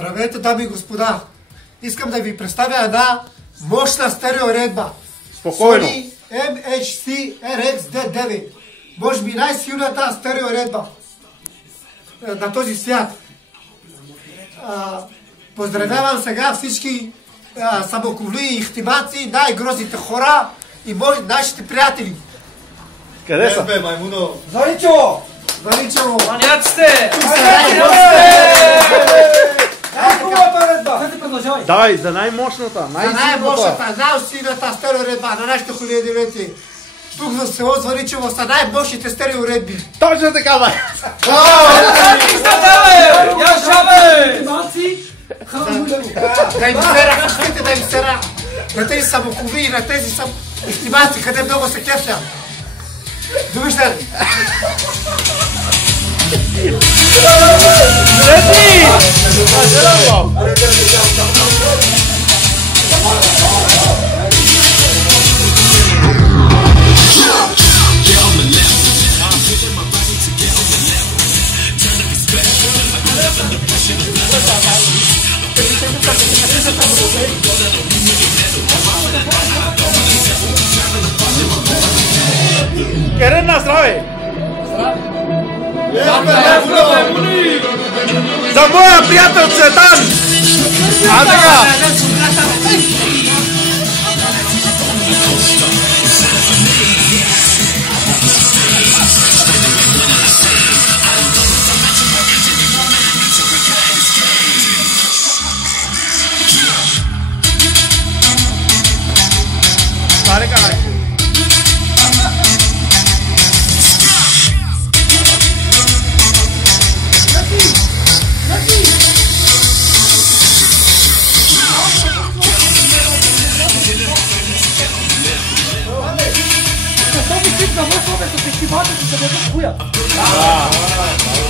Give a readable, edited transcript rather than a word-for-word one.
Здравейте, дами и господа! Искам да ви представя една мощна стереоредба. Спокойно! Sony MHC RX-D9. Може би най-силната стереоредба на този свят. Поздравявам сега всички самоковли и ихтимаци, най-грозните хора и нашите приятели. Къде са? Маймуно! Заричо! Маняците! Давай, за най-мощната, най-мощната, най-усилната стереоредба на нашите хулиедилети. Тук в село Звъничево са най-мощните стереоредби. Точно така, бе! Да им сера хъстите, да им сера на тези самокови и на тези ихтимаци, къде много се кефя. Довиждане! Керен на здраве! За моя приятел Цветан! А така! Não,